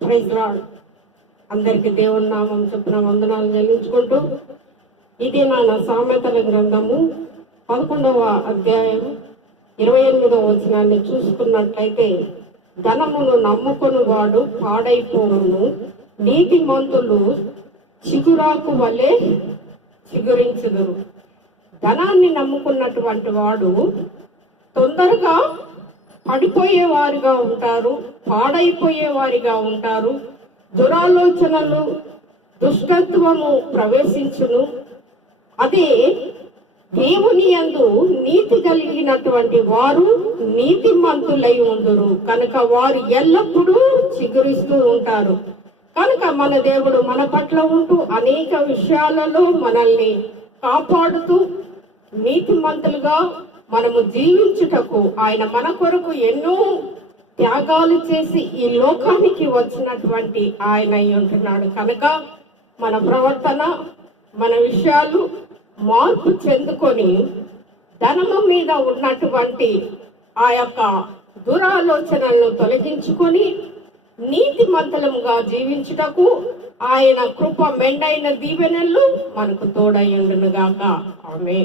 Praise lord. అందరికీ దేవుని నామం చెప్పిన వందనాలు చెల్లించుకుంటూ ఇది నాన్న సామెతల గ్రంథము పదకొండవ అధ్యాయం ఇరవై ఎనిమిదవ వచనాన్ని చూసుకున్నట్లయితే ధనమును నమ్ముకొని వాడు పాడైపోవును. నీతిమంతులు చిగురాకు వలె చిగురించుదురు. ధనాన్ని నమ్ముకున్నటువంటి వాడు తొందరగా పడిపోయేవారుగా ఉంటారు పాడైపోయేవారిగా ఉంటారు. దురాలోచనలు దుష్టత్వము ప్రవేశించును. అదే దేవుని యందు నీతి కలిగినటువంటి వారు నీతిమంతులై ఉందురు కనుక వారు ఎల్లప్పుడూ చిగురిస్తూ ఉంటారు. కనుక మన దేవుడు మన పట్ల ఉంటూ అనేక విషయాలలో మనల్ని కాపాడుతూ నీతిమంతులుగా మనము జీవించుటకు ఆయన మన కొరకు ఎన్నో త్యాగాలు చేసి ఈ లోకానికి వచ్చినటువంటి ఆయన అయి ఉంటున్నాడు. కనుక మన ప్రవర్తన మన విషయాలు మార్పు చెందుకొని ధనము మీద ఉన్నటువంటి ఆ యొక్క దురాలోచనలను తొలగించుకొని నీతిమంతులముగా జీవించుటకు ఆయన కృప మెండైన దీవెనలు మనకు తోడయ్యుండునుగాక ఆమె